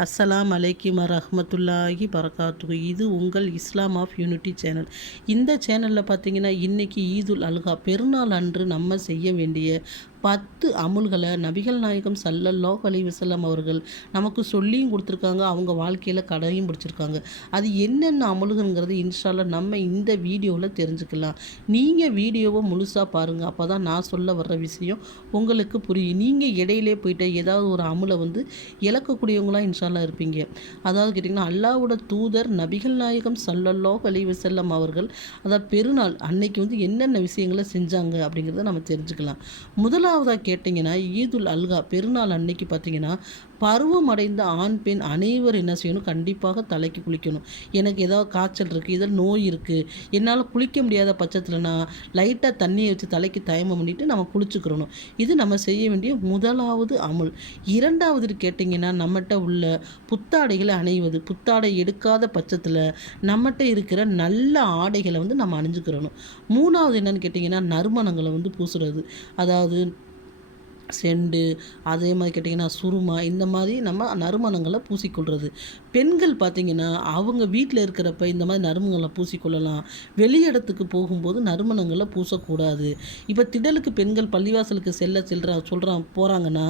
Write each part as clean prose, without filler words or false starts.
அஸ்ஸலாம் அலைக்கும் வரஹ்மத்துல்லாஹி பரகாத்துஹு. இது உங்கள் இஸ்லாம் ஆஃப் யூனிட்டி சேனல். இந்த சேனலில் பார்த்தீங்கன்னா இன்றைக்கி ஈதுல் அல்ஹா பெருநாள் அன்று நம்ம செய்ய வேண்டிய 10 அமுல்களை நபிகள் நாயகம் ஸல்லல்லாஹு அலைஹி வஸல்லம் அவர்கள் நமக்கு சொல்லியும் கொடுத்துருக்காங்க. அவங்க வாழ்க்கையில் கடையும் பிடிச்சிருக்காங்க. அது என்னென்ன அமுல்கள்ங்கிறது இன்ஷால்லா நம்ம இந்த வீடியோவில் தெரிஞ்சுக்கலாம். நீங்கள் வீடியோவை முழுசாக பாருங்கள். அப்போ தான் நான் சொல்ல வர்ற விஷயம் உங்களுக்கு புரியும். நீங்கள் இடையிலே போயிட்டு ஏதாவது ஒரு அமுலை இழக்கக்கூடியவங்களாம் இன்ஷால்லா இருப்பீங்க. அதாவது கேட்டிங்கன்னா அல்லாஹ்வோட தூதர் நபிகள் நாயகம் ஸல்லல்லாஹு அலைஹி வஸல்லம் அவர்கள் அதாவது பெருநாள் அன்னைக்கு என்னென்ன விஷயங்களை செஞ்சாங்க அப்படிங்கிறத நம்ம தெரிஞ்சுக்கலாம். முதலாவதாக கேட்டிங்கன்னா ஈதுல் அல்ஹா பெருநாள் அன்னைக்கு பார்த்தீங்கன்னா பருவம் அடைந்த ஆண் பெண் அனைவரும் என்ன செய்யணும், கண்டிப்பாக தலைக்கு குளிக்கணும். எனக்கு ஏதாவது காய்ச்சல் இருக்குது, இதில் நோய் இருக்குது, என்னால் குளிக்க முடியாத பட்சத்தில் நான் லைட்டாக தண்ணியை வச்சு தலைக்கு தயமம் பண்ணிவிட்டு நம்ம குளிச்சுக்கிறணும். இது நம்ம செய்ய வேண்டிய முதலாவது அமுல். இரண்டாவது கேட்டிங்கன்னா நம்மகிட்ட உள்ள புத்தாடைகளை அணிவது. புத்தாடை எடுக்காத பட்சத்தில் நம்மகிட்ட இருக்கிற நல்ல ஆடைகளை நம்ம அணிஞ்சுக்கிறணும். மூணாவது என்னன்னு கேட்டிங்கன்னா நறுமணங்களை பூசுறது. அதாவது செண்டு, அதே மாதிரி கேட்டிங்கன்னா சுருமா, இந்த மாதிரி நம்ம நறுமணங்களை பூசிக்கொள்வது. பெண்கள் பார்த்திங்கன்னா அவங்க வீட்டில் இருக்கிறப்ப இந்த மாதிரி நறுமணங்களை பூசிக்கொள்ளலாம். வெளியிடத்துக்கு போகும்போது நறுமணங்களை பூசக்கூடாது. இப்போ திடலுக்கு பெண்கள் பள்ளிவாசலுக்கு போகிறாங்கன்னா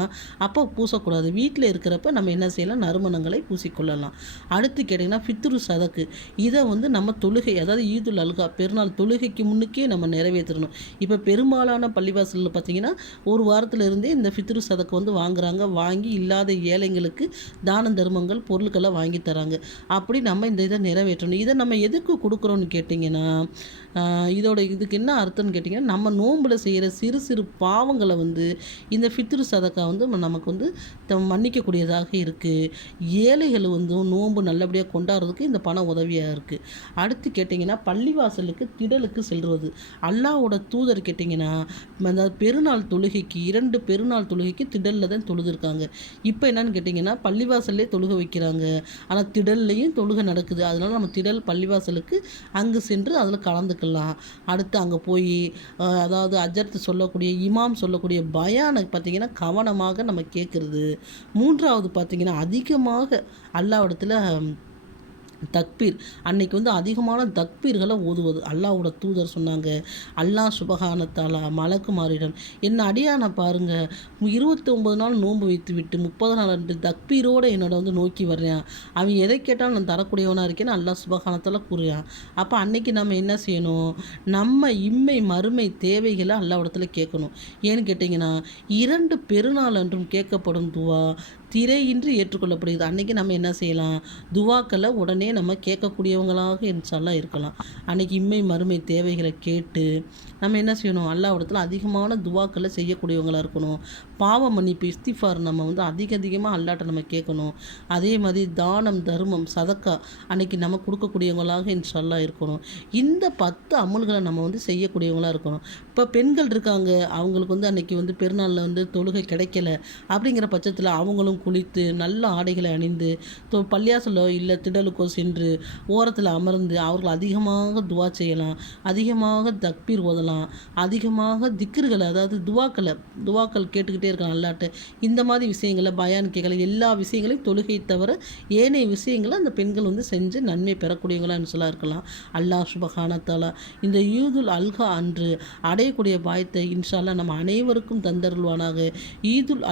அப்போ பூசக்கூடாது. வீட்டில் இருக்கிறப்ப நம்ம என்ன செய்யலாம், நறுமணங்களை பூசிக்கொள்ளலாம். அடுத்து கேட்டிங்கன்னா ஃபித்ரு சதக்கு. இதை நம்ம தொழுகை, அதாவது ஈதுல் அல்ஹா பெருநாள் தொழுகைக்கு முன்னுக்கே நம்ம நிறைவேற்றணும். இப்போ பெரும்பாலான பள்ளிவாசலில் பார்த்திங்கன்னா ஒரு வாரத்தில் இருந்தே இந்த ஃபித்ரு சதக்கு வாங்குறாங்க. வாங்கி இல்லாத ஏழைங்களுக்கு தான தர்மங்கள் பொருட்களை வாங்கி தராங்க. அப்படி நம்ம இந்த இதை நிறைவேற்றணும். இதை நம்ம எதுக்கு கொடுக்குறோன்னு கேட்டிங்கன்னா இதுக்கு என்ன அர்த்தம்னு கேட்டிங்கன்னா நம்ம நோம்பில் செய்கிற சிறு சிறு பாவங்களை இந்த ஃபித்ரு சதக்கா நமக்கு மன்னிக்கக்கூடியதாக இருக்குது. ஏழைகள் நோன்பு நல்லபடியாக கொண்டாடுறதுக்கு இந்த பணம் உதவியாக இருக்குது. அடுத்து கேட்டிங்கன்னா பள்ளிவாசலுக்கு திடலுக்கு செல்வது. அல்லாஹ்வோட தூதர் கேட்டிங்கன்னா அந்த பெருநாள் தொழுகைக்கு 2 பெருநாள் தொழுகைக்கு திடலில் தான் தொழுதுருக்காங்க. இப்போ என்னன்னு கேட்டிங்கன்னா பள்ளிவாசல்லே தொழுகை வைக்கிறாங்க. ஆனால் திடல்லையும் தொழுகை நடக்குது. அதனால் நம்ம திடல் பள்ளிவாசலுக்கு அங்கு சென்று அதில் கலந்துக்கலாம். அடுத்து அங்கே போய் அதாவது அஜர்த்து சொல்லக்கூடிய இமாம் சொல்லக்கூடிய பயானை பார்த்திங்கன்னா கவனமாக நம்ம கேட்குறது. மூன்றாவது பார்த்திங்கன்னா அதிகமாக அல்லாஹ்விடத்தில் தக்பீர். அன்னைக்கு அதிகமான தக்பீர்களை ஓதுவது. அல்லாஹ்வோட தூதர் சொன்னாங்க, அல்லாஹ் சுபஹான தஆலா மலக்குமாரிடம் என்ன அடியானை பாருங்கள், 29 நாள் நோன்பு வைத்து விட்டு 30 நாள் அன்று தக்பீரோடு என்னோட நோக்கி வர்றேன். அவன் எதை கேட்டாலும் நான் தரக்கூடியவனாக இருக்கேன்னு அல்லாஹ் சுபஹான தஆலா கூறுறான். அப்போ அன்னைக்கு நம்ம என்ன செய்யணும், நம்ம இம்மை மறுமை தேவைகளை அல்லாஹ்விடத்தில் கேட்கணும். ஏன்னு கேட்டிங்கன்னா 2 பெருநாள் அன்றும் கேட்கப்படும் துவா திரையின்றி ஏற்றுக்கொள்ளப்படுகிறது. அன்றைக்கி நம்ம என்ன செய்யலாம், துவாக்களை உடனே நம்ம கேட்கக்கூடியவங்களாக இன்ஷால்லா இருக்கலாம். அன்றைக்கி இம்மை மறுமை தேவைகளை கேட்டு நம்ம என்ன செய்யணும், அல்லாஹ்விடத்தில் அதிகமான துவாக்களை செய்யக்கூடியவங்களாக இருக்கணும். பாவ மன்னிப்பு இஸ்திஃபார் நம்ம அதிகமாக அல்லாட்ட நம்ம கேட்கணும். அதே மாதிரி தானம் தர்மம் சதக்கா அன்றைக்கி நம்ம கொடுக்கக்கூடியவங்களாக இன்ஷால்லா இருக்கணும். இந்த 10 அமல்களை நம்ம செய்யக்கூடியவங்களாக இருக்கணும். இப்போ பெண்கள் இருக்காங்க, அவங்களுக்கு அன்றைக்கி பெருநாளில் தொழுகை கிடைக்கல அப்படிங்கிற பட்சத்தில் அவங்களும் குளித்து நல்ல ஆடைகளை அணிந்து பள்ளியாசலோ இல்லை திடலுக்கோ சென்று ஓரத்தில் அமர்ந்து அவர்கள் அதிகமாக துவா செய்யலாம், அதிகமாக தக்பீர் ஓதலாம், அதிகமாக திக்ருகளை அதாவது துவாக்கள் கேட்டுக்கிட்டே இருக்கலாம் அல்லாட்ட. இந்த மாதிரி விஷயங்களை பயான் கேட்கல, எல்லா விஷயங்களையும் தொழுகை தவிர ஏனைய விஷயங்களை அந்த பெண்கள் செஞ்சு நன்மை பெறக்கூடியவங்களான்னு சொல்ல இருக்கலாம். அல்லாஹ் சுபஹான தஆலா இந்த ஈதுல் அல்ஹா அன்று அடையக்கூடிய பாயத்தை இன்ஷா அல்லாஹ் நம்ம அனைவருக்கும் தந்தருள்வானாக. ஈதுல்